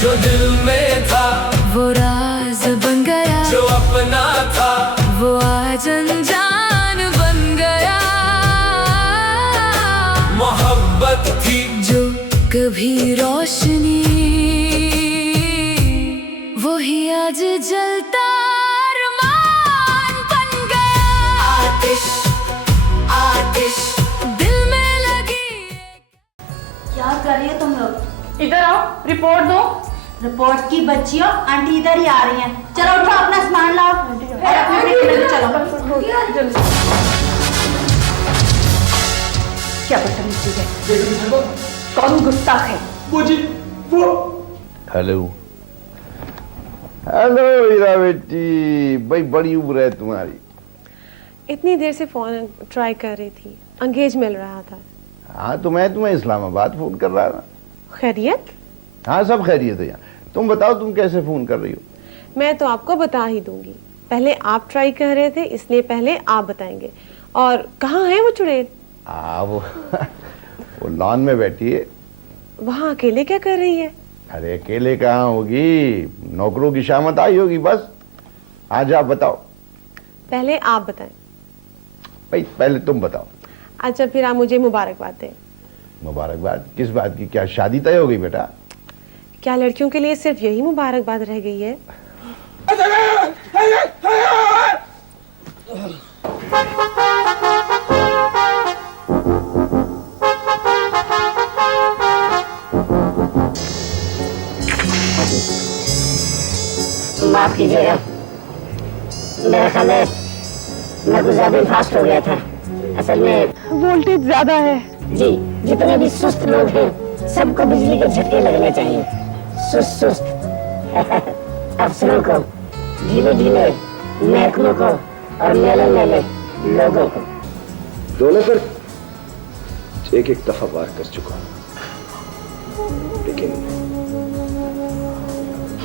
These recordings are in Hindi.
जो दिल में था वो राज बन गया, जो अपना था वो आज अनजान बन गया। मोहब्बत थी जो कभी रोशनी, वही आज जलता अरमान बन गया। आतिश आतिश दिल में लगी। क्या कर रही हो तुम लोग? इधर आओ, रिपोर्ट दो। रिपोर्ट की बच्चियों, आंटी इधर ही आ रही हैं। चलो उठो, अपना सामान लाओ और अपने टेबल पे चलो। क्या बदतमीजी है, कौन गुस्ताख है? हेलो हेलो हीरा बेटी, भाई बड़ी उम्र है तुम्हारी। इतनी देर से फोन ट्राई कर रही थी, एंगेज मिल रहा था। हाँ तो मैं तुम्हें इस्लामाबाद फोन कर रहा था। खैरियत? हाँ सब खैरियत है यहाँ। तुम बताओ तुम कैसे फोन कर रही हो? मैं तो आपको बता ही दूंगी। पहले आप ट्राई कर रहे थे, इसलिए पहले आप बताएंगे। और कहाँ है वो चुड़ैल? वो लॉन में बैठी है। वहाँ अकेले क्या कर रही है? अरे अकेले कहाँ होगी, नौकरों की शामत आई होगी बस। आज आप बताओ। पहले आप बताएं। भाई पहले तुम बताओ। अच्छा फिर आप मुझे मुबारकबाद दें। मुबारकबाद किस बात की? क्या शादी तय हो गई बेटा? क्या लड़कियों के लिए सिर्फ यही मुबारकबाद रह गई है? माफ कीजिएगा, मेरा ख्याल है मैं कुछ ज्यादा फास्ट हो गया था। असल में वोल्टेज ज्यादा है। जी, जितने भी सुस्त लोग हैं सबको बिजली के झटके लगने चाहिए। सुस्त अफसरों को, ढीले ढीले महकमों को और मेले मेले लोगों को। दोनों पर एक एक दफा वार कर चुका हूं, लेकिन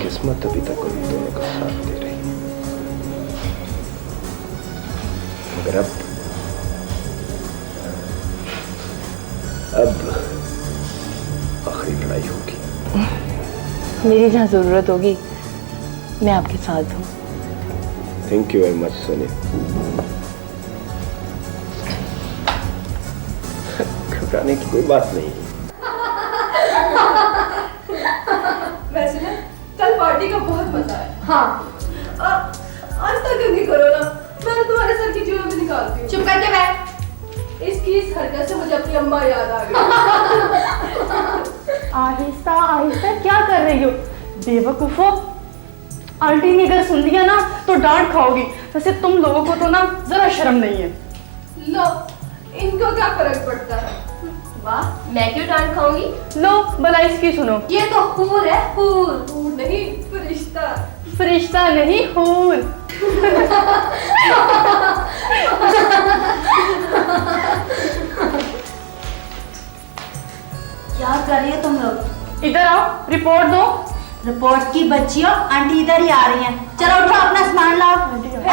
किस्मत अभी तक उन दोनों का साथ दे रही है। मगर अब आखिरी लड़ाई होगी। मेरी जहाँ जरूरत होगी मैं आपके साथ हूँ। Thank you very much Soni. घबराने की कोई बात नहीं। वैसे ना कल पार्टी का बहुत मजा है। हाँ, आज तक नहीं करो ना, मैं तुम्हारे सर की जेब में निकालती हूँ। चुप करके बैठ। इसकी इस हरकत से मुझे अपनी अम्मा याद आ गई। आहिस्ता आहिस्ता क्या कर रही हो बेवकूफो? आंटी ने अगर सुन लिया ना तो डांट खाओगी। वैसे तुम लोगों को तो ना जरा शर्म नहीं है। लो, इनको क्या फर्क पड़ता है? वाह, मैं क्यों डांट खाऊंगी? लो भला इसकी सुनो। ये तो हूर है, हूर। हूर नहीं, फरिश्ता। फरिश्ता नहीं, हूर। क्या कर रही हो तुम लोग? इधर आओ, रिपोर्ट दो। रिपोर्ट की बच्चियों, आंटी इधर ही आ रही हैं। चलो उठो, अपना सामान लाओ और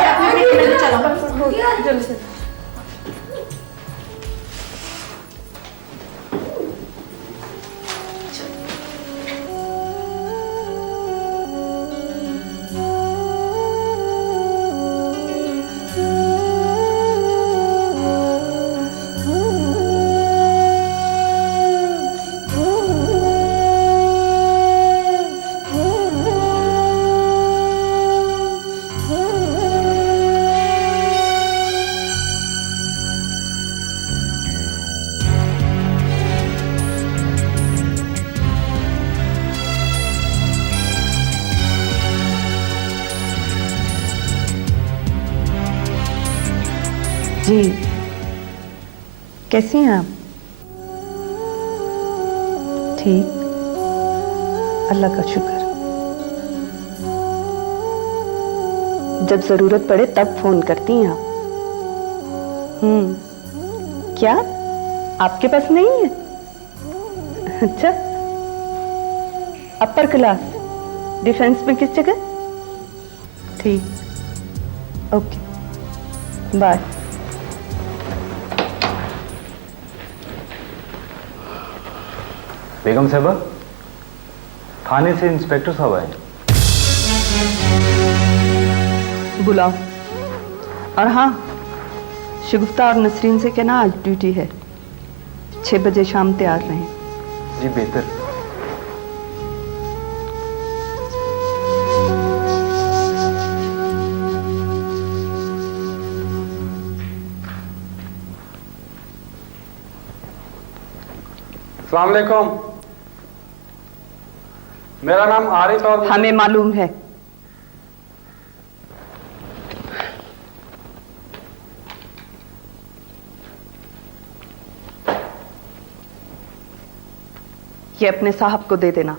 अपने टेबल पे चलो। जल्दी से। जी कैसी हैं आप? ठीक, अल्लाह का शुक्र। जब जरूरत पड़े तब फोन करती हैं आप। क्या आपके पास नहीं है? अच्छा, अपर क्लास डिफेंस में किस जगह? ठीक, ओके बाय। बेगम साहबा, थाने से इंस्पेक्टर साहब आए। बुलाओ। और हाँ, शिगुफ्ता और नसरीन से कहना आज ड्यूटी है, 6 बजे शाम तैयार रहें। जी बेहतर। अस्सलाम वालेकुम, मेरा नाम आरिफ और हमें मालूम है। ये अपने साहब को दे देना।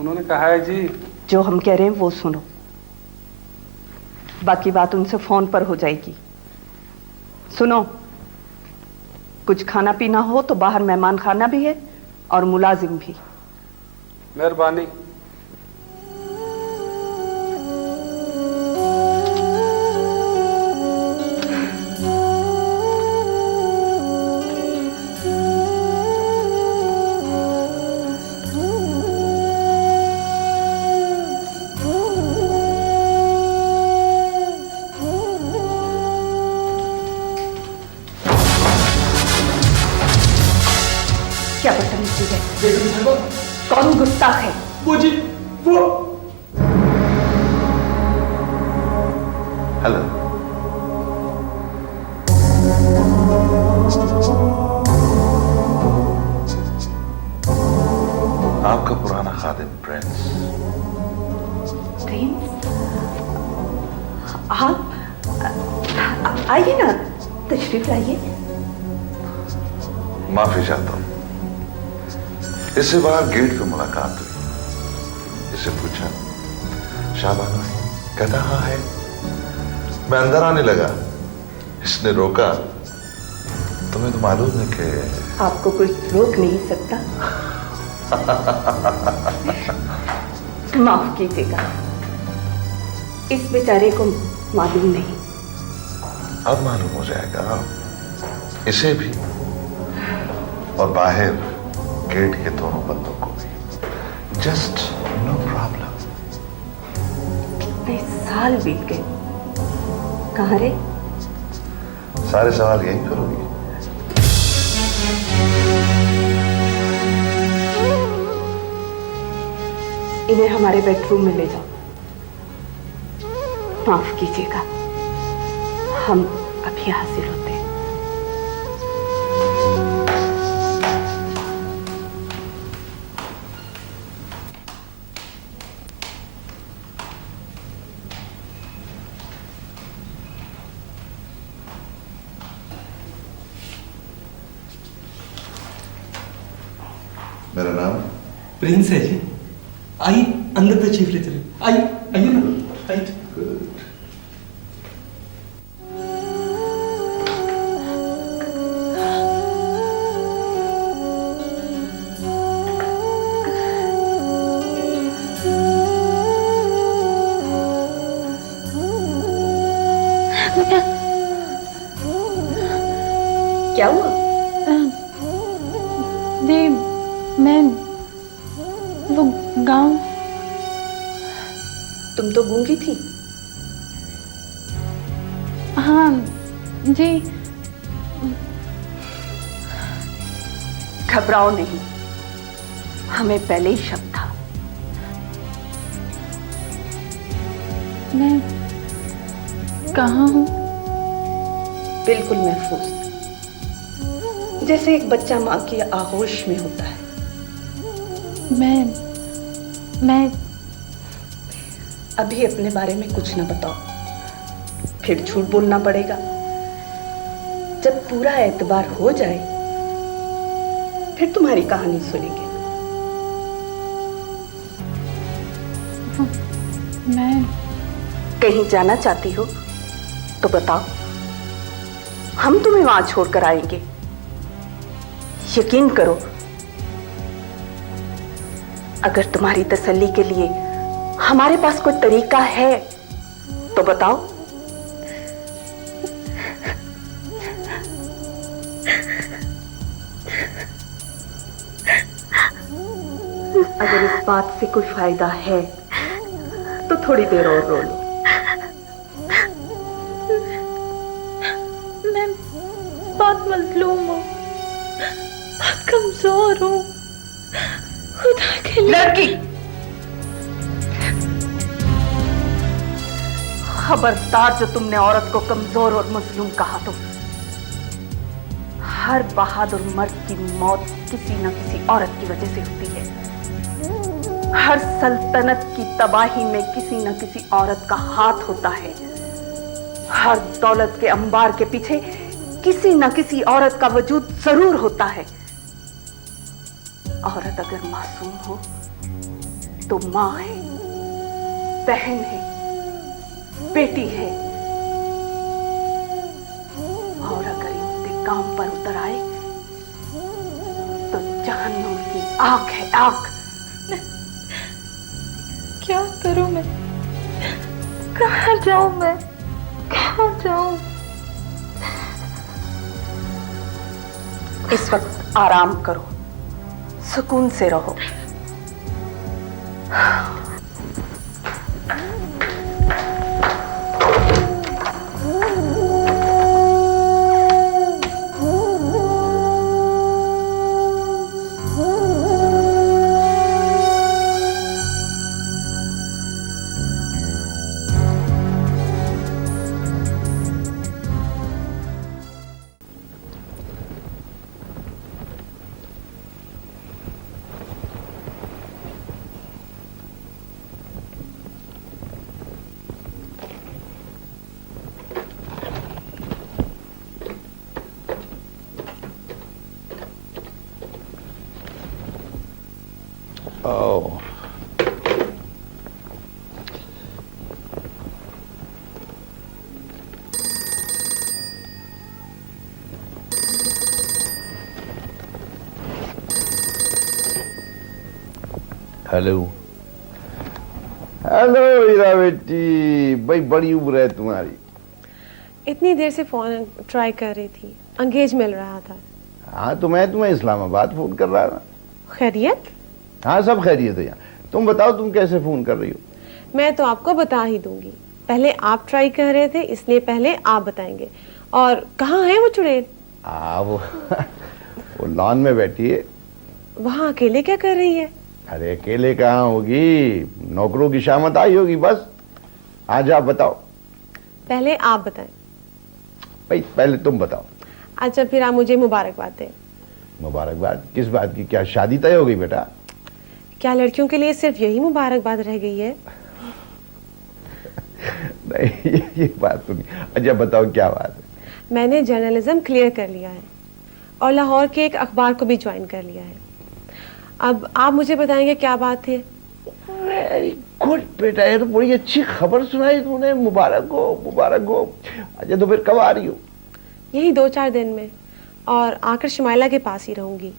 उन्होंने कहा है जी। जो हम कह रहे हैं वो सुनो, बाकी बात उनसे फोन पर हो जाएगी। सुनो, कुछ खाना पीना हो तो बाहर मेहमान खाना भी है और मुलाजिम भी। मेहरबानी। क्या बदतमीजी है? कौन गुस्ताख है? वो जी, वो। हेलो। आपका पुराना खादिम प्रिंस। प्रिंस? आप आइए ना, तशरीफ लाइए। माफी चाहता हूं, इससे बाहर गेट पे मुलाकात हुई। इससे पूछा शाबाना है, कहता हाँ है। मैं अंदर आने लगा, इसने रोका। तुम्हें तो मालूम है कि आपको कोई रोक नहीं सकता। माफ कीजिएगा, इस बेचारे को मालूम नहीं। अब मालूम हो जाएगा इसे भी और बाहर गेट के दोनों बंदों को भी। Just no problem. कितने साल बीत गए, कहाँ रे? सारे सवाल यही करोगी? इन्हें हमारे बेडरूम में ले जाओ। माफ कीजिएगा, हम अभी हाजिर होते हैं। मेरा नाम प्रिंस है जी। आइए अंदर तशरीफ ले चले। आइए आइए ना, आइए। क्या हुआ? जी, मैं वो गांव। तुम तो गूंगी थी। हाँ जी। घबराओ नहीं, हमें पहले ही शक था। मैं कहाँ हूँ? बिल्कुल महफूज, जैसे एक बच्चा माँ की आगोश में होता है। मैं अभी अपने बारे में कुछ ना बताओ, फिर झूठ बोलना पड़ेगा। जब पूरा एतबार हो जाए फिर तुम्हारी कहानी सुनेंगे। मैं कहीं जाना चाहती हो तो बताओ, हम तुम्हें वहां छोड़कर आएंगे। यकीन करो, अगर तुम्हारी तसल्ली के लिए हमारे पास कोई तरीका है तो बताओ। अगर इस बात से कोई फायदा है तो थोड़ी देर और रो लो। मैं बहुत मजलूम हूँ, बहुत कमजोर हूँ। खुदा के लिए लड़की, खबरदार जो तुमने औरत को कमजोर और मजलूम कहा तो हर बहादुर मर्द की मौत किसी न किसी औरत की वजह से होती है। हर सल्तनत की तबाही में किसी न किसी औरत का हाथ होता है। हर दौलत के अंबार के पीछे किसी न किसी औरत का वजूद जरूर होता है। औरत अगर मासूम हो तो मां है, बहन है, बेटी है, और अगर इंतकाम पर उतर आए तो जहन्नुम की आग है, आग। क्या करूं मैं? कहाँ जाऊं मैं? कहाँ जाऊं? इस वक्त आराम करो, सुकून से रहो। Oh. हेलो हेलो हीरा बेटी, भाई बड़ी उम्र है तुम्हारी। इतनी देर से फोन ट्राई कर रही थी, एंगेज मिल रहा था। हाँ तो मैं तुम्हें इस्लामाबाद फोन कर रहा था। खैरियत? हाँ सब खैरियत है यहाँ। तुम बताओ तुम कैसे फोन कर रही हो? मैं तो आपको बता ही दूंगी। पहले आप ट्राई कर रहे थे, इसलिए पहले आप बताएंगे। और कहाँ है वो चुड़ैल? वो लॉन में बैठी है। वहाँ अकेले क्या कर रही है? अरे अकेले कहाँ होगी, नौकरों की शामत आई होगी बस। आज आप बताओ। पहले आप बताएं। भाई पहले तुम बताओ। अच्छा फिर आप मुझे मुबारकबाद दें। मुबारकबाद किस बात की? क्या शादी तय हो गई बेटा? क्या लड़कियों के लिए सिर्फ यही मुबारकबाद रह गई है? नहीं ये बात तो नहीं। अच्छा बताओ क्या बात है? मैंने जर्नलिज्म क्लियर कर लिया है और लाहौर के एक अखबार को भी ज्वाइन कर लिया है। अब आप मुझे बताएंगे क्या बात है? वेरी गुड बेटा, ये तो बड़ी अच्छी खबर सुनाई तूने। मुबारक हो, मुबारक हो। अच्छा तो फिर कब आ रही हो? यही 2-4 दिन में, और आकर शमाइला के पास ही रहूंगी,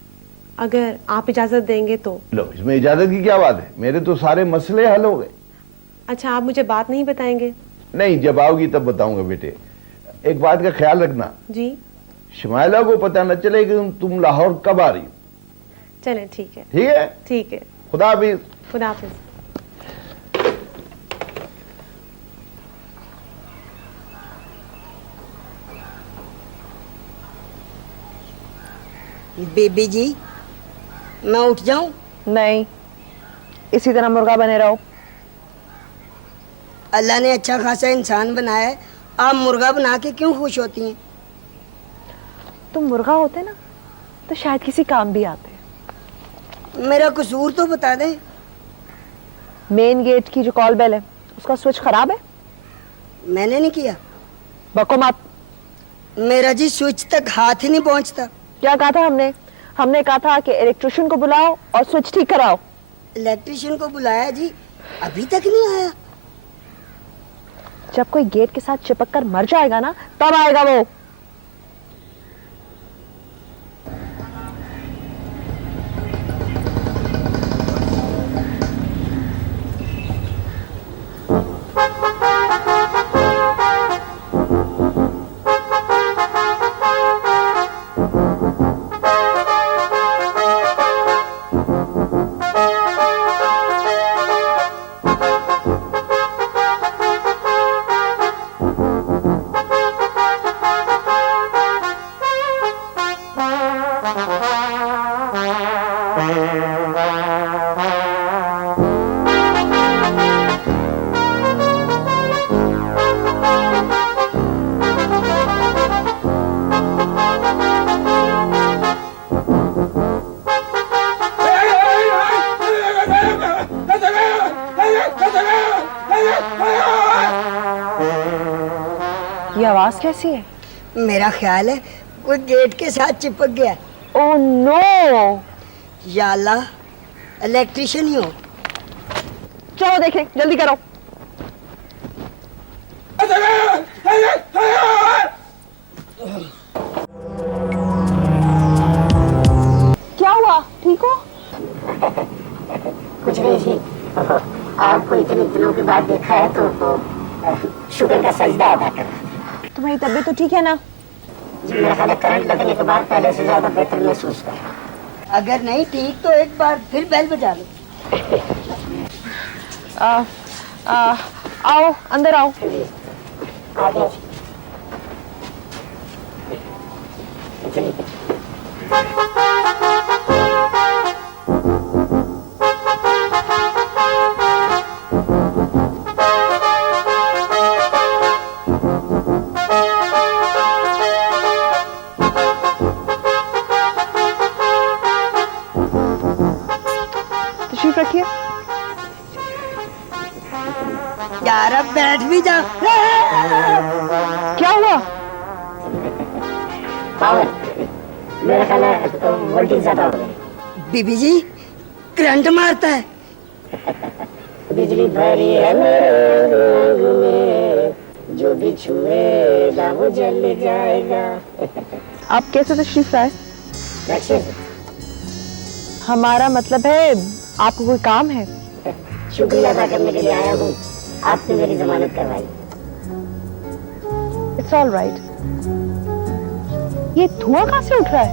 अगर आप इजाजत देंगे तो। लो इसमें इजाजत की क्या बात है, मेरे तो सारे मसले हल हो गए। अच्छा आप मुझे बात नहीं बताएंगे? नहीं, जब आओगी तब बताऊंगा बेटे। एक बात का ख्याल रखना जी। शमाइला को पता न चले कि तुम लाहौर कब आ रही हो। चलें ठीक है। ठीक है? ठीक है। खुदा हाफिज। खुदा हाफिज। बीबी जी मैं उठ जाऊं? नहीं, इसी तरह मुर्गा बने रहो। अल्लाह ने अच्छा खासा इंसान बनाया है, आप मुर्गा बना के क्यों खुश होती हैं? तुम मुर्गा होते ना तो शायद किसी काम भी आते। मेरा कसूर तो बता दें। मेन गेट की जो कॉल बेल है उसका स्विच खराब है। मैंने नहीं किया। बको मत। मेरा जी स्विच तक हाथ ही नहीं पहुंचता। क्या कहा था हमने? हमने कहा था कि इलेक्ट्रिशियन को बुलाओ और स्विच ठीक कराओ। इलेक्ट्रिशियन को बुलाया जी, अभी तक नहीं आया। जब कोई गेट के साथ चिपक कर मर जाएगा ना तब आएगा वो। कैसी है? मेरा ख्याल है कोई गेट के साथ चिपक गया। Oh no! या अल्लाह, इलेक्ट्रिशियन ही हो। चलो देखें, जल्दी करो। क्या हुआ? ठीक हो? कुछ नहीं जी, आपको इतने दिनों के बाद देखा है तो शुक्र का सजदा अदा कर। तुम्हारी तबीयत तो ठीक है ना? जी मेरा ख्याल है करंट लगने के बाद पहले से ज्यादा बेहतर महसूस कर रहा हूं। अगर नहीं ठीक तो एक बार फिर बेल बजा लो। आओ, अंदर आओ। आ जाओ। तशरीफ रखिए। यार अब बैठ भी जा। क्या हुआ? पावर, मेरा ख्याल है वोल्टेज ज्यादा हो गया। बीबी जी, करंट मारता है। बिजली भरी है मेरे में, जो भी छुएगा वो जल जाएगा। आप कैसे तशरीफ लाए? रक्षे हमारा मतलब है आपको कोई काम है? शुक्रिया अदा करने के लिए आया हूँ, आपने मेरी जमानत करवाई। It's all right. ये धुआं कहाँ से उठ रहा है?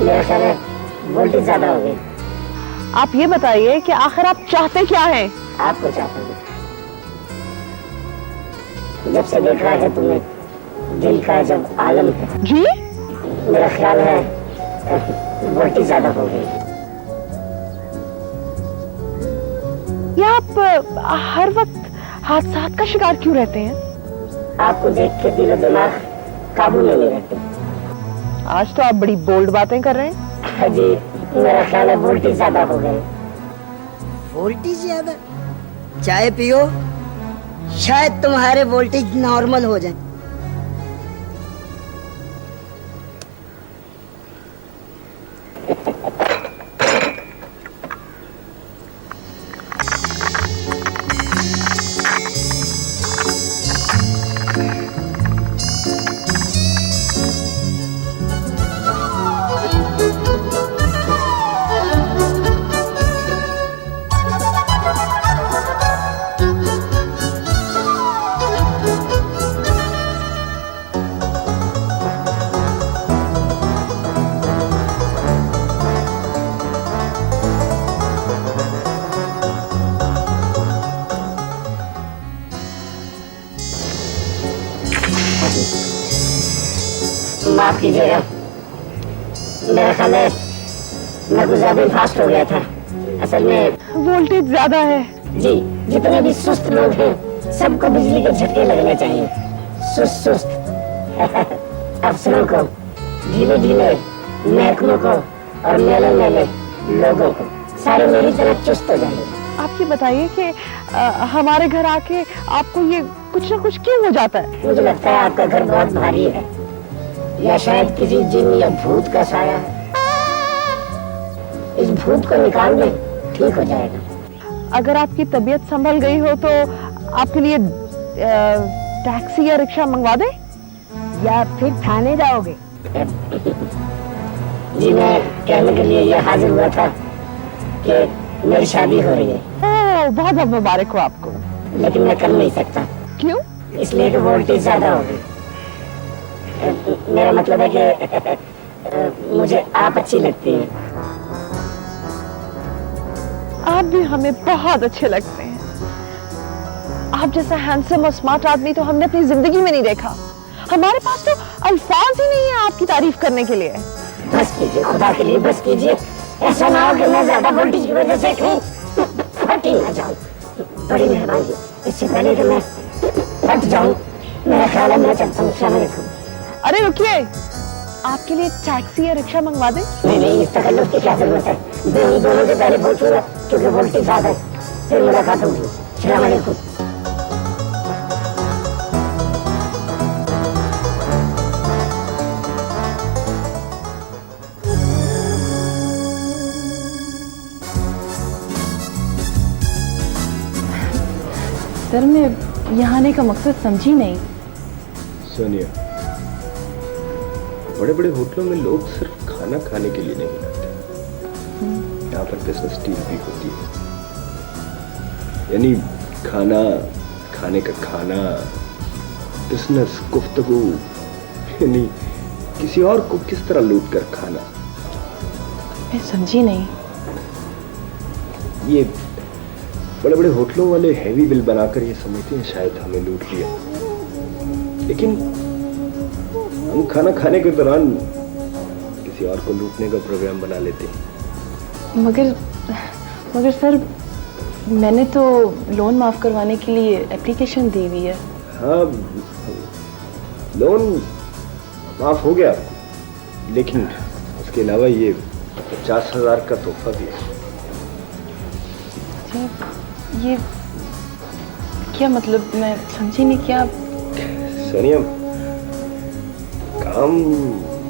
मेरा ख्याल है वोल्टेज ज्यादा हो गई। आप ये बताइए कि आखिर आप चाहते क्या हैं? आपको चाहता हूँ। जब से देखा है तुम्हें, दिल का जब आलम है। जी? मेरा ख्याल है वोल्टेज ज्यादा हो गई। या आप हर वक्त हादसात का शिकार क्यों रहते हैं? आपको देख के दिल और दिमाग काबू में नहीं रहते। आज तो आप बड़ी बोल्ड बातें कर रहे हैं। जी मेरा ख्याल है वोल्टेज ज्यादा हो गए। वोल्टेज ज्यादा? चाय पियो, शायद तुम्हारे वोल्टेज नॉर्मल हो जाए। माफ कीजिएगा, मेरा ख्याल है मैं कुछ ज्यादा ही फास्ट हो गया था। असल में वोल्टेज ज्यादा है। जी, जितने भी सुस्त लोग हैं सबको बिजली के झटके लगने चाहिए। सुस्त अफसरों को, ढीले ढीले महकमों को और मेले मेले लोगों को, सारे मेरी तरह चुस्त हो जाएंगे। आप ये बताइए कि हमारे घर आके आपको ये कुछ ना कुछ क्यों हो जाता है? मुझे लगता है आपका घर बहुत भारी है, या शायद किसी जिन या भूत का साया है। इस भूत को निकाल दे, ठीक हो जाएगा। अगर आपकी तबीयत संभल गई हो तो आपके लिए टैक्सी या रिक्शा मंगवा दे, या फिर थाने जाओगे? जी मैं कहने के लिए ये हाजिर हुआ था कि मेरी शादी हो रही है। ओह, बहुत बहुत मुबारक हो आपको। लेकिन मैं कर नहीं सकता। क्यों? इसलिए कि वोल्टेज ज्यादा हो गई। मेरा मतलब है कि मुझे आप अच्छी लगती हैं। आप भी हमें बहुत अच्छे लगते हैं। आप जैसा हैंडसम और स्मार्ट आदमी तो हमने अपनी जिंदगी में नहीं देखा। हमारे पास तो अल्फाज ही नहीं है आपकी तारीफ करने के लिए। बस कीजिए, खुदा के लिए बस कीजिए। ऐसा ना हो कि मैं ज्यादा वोल्टेज की वजह से कहीं फटी ना जाऊं। बड़ी मेहरबानी, इससे पहले कि मैं फट जाऊं, मेरा ख्याल है मैं चलता हूं। अस्सलाम वालेकुम। अरे रुकिए, आपके लिए टैक्सी या रिक्शा मंगवा दें? नहीं, इस तकल्लुफ की क्या जरूरत है। दोनों से पहले पहुंचूंगा क्योंकि वोल्टेज ज्यादा है, फिर मुलाकात होगी। अस्सलाम वालेकुम। सर मैं यहाँ आने का मकसद समझी नहीं। सोनिया, बड़े बड़े होटलों में लोग सिर्फ खाना खाने के लिए नहीं आते, यहाँ पर बिजनेस डील भी होती है। यानी खाना, खाने का खाना, बिजनेस, गुफ्तगू, यानी किसी और को किस तरह लूट कर खाना। मैं समझी नहीं। ये बड़े बड़े होटलों वाले हैवी बिल बनाकर ये समझते हैं शायद हमें लूट लिया, लेकिन हम खाना खाने के दौरान किसी और को लूटने का प्रोग्राम बना लेते हैं। मगर सर मैंने तो लोन माफ करवाने के लिए एप्लीकेशन दी हुई है। हाँ, लोन माफ हो गया, लेकिन उसके अलावा ये 50,000 का तोहफा भी है। ये क्या मतलब, मैं समझी नहीं। क्या सोनिया, काम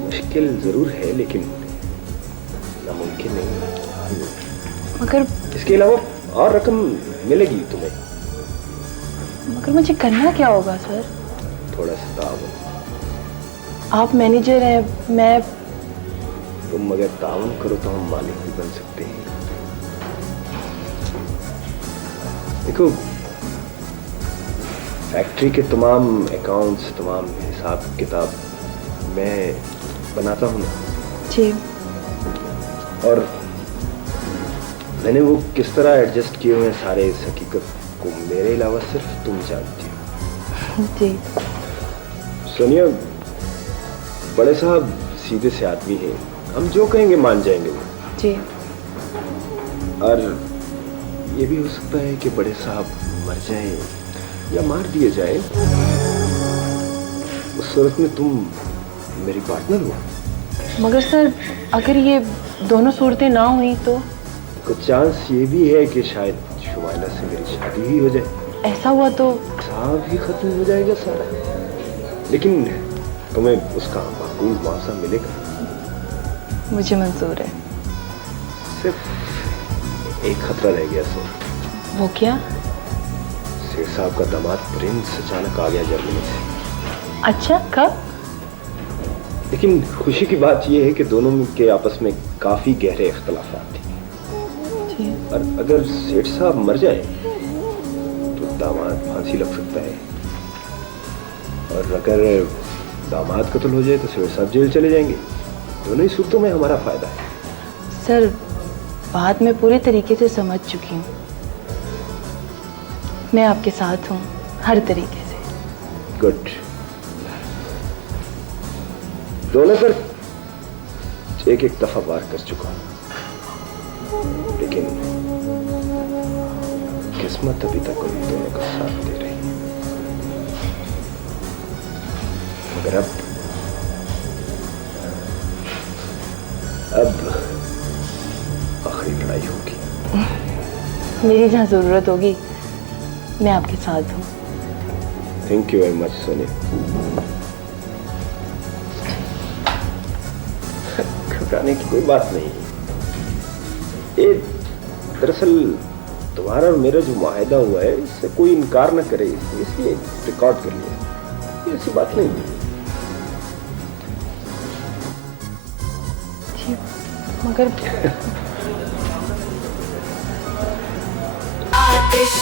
मुश्किल जरूर है लेकिन नामुमकिन नहीं। मगर इसके अलावा और रकम मिलेगी तुम्हें। मगर मुझे करना क्या होगा सर? थोड़ा सा तावन। आप मैनेजर हैं, मैं। तुम अगर तावन करो तो हम मालिक भी बन सकते हैं। देखो, फैक्ट्री के तमाम अकाउंट्स, तमाम हिसाब किताब मैं बनाता हूँ ना जी, और मैंने वो किस तरह एडजस्ट किए हुए हैं सारे, इस हकीकत को मेरे अलावा सिर्फ तुम जानती हो। जी सोनिया, बड़े साहब सीधे से आदमी हैं, हम जो कहेंगे मान जाएंगे वो। जी। और ये भी हो सकता है कि बड़े साहब मर जाएं या मार दिए जाएं। उस सूरत में तुम मेरी पार्टनर हो। मगर सर अगर ये दोनों सूरतें ना हुई तो? कुछ चांस ये भी है कि शायद शुमाइला से मेरी शादी ही हो जाए। ऐसा हुआ तो साहब ही खत्म हो जाएगा सारा, लेकिन तुम्हें उसका माकूल मुआवजा मिलेगा। मुझे मंजूर है। सिर्फ एक खतरा रह गया सो। वो क्या? शेर साहब का दामाद प्रिंस अचानक आ गया जर्मनी से। अच्छा, कब? लेकिन खुशी की बात यह है कि दोनों के आपस में काफी गहरे इख्तलाफात थे। और अगर सेठ साहब मर जाए तो दामाद फांसी लग सकता है, और अगर दामाद कत्ल हो जाए तो सेठ साहब जेल चले जाएंगे। दोनों ही सूरतों में हमारा फायदा है। सर बात मैं पूरी तरीके से समझ चुकी हूँ। मैं आपके साथ हूँ हर तरीके से। गुड। दोनों पर एक दफा वार कर चुका हूँ, लेकिन किस्मत अभी तक उन दोनों का साथ दे रही है। मगर अब आखिरी लड़ाई होगी। मेरी जहाँ जरूरत होगी मैं आपके साथ हूँ। Thank you very much Sonia. घबराने की कोई बात नहीं। ये दरअसल तुम्हारा और मेरा जो मुआहिदा हुआ है इससे कोई इनकार न करे, इसलिए रिकॉर्ड कर लिया। ऐसी बात नहीं है। मगर आतिश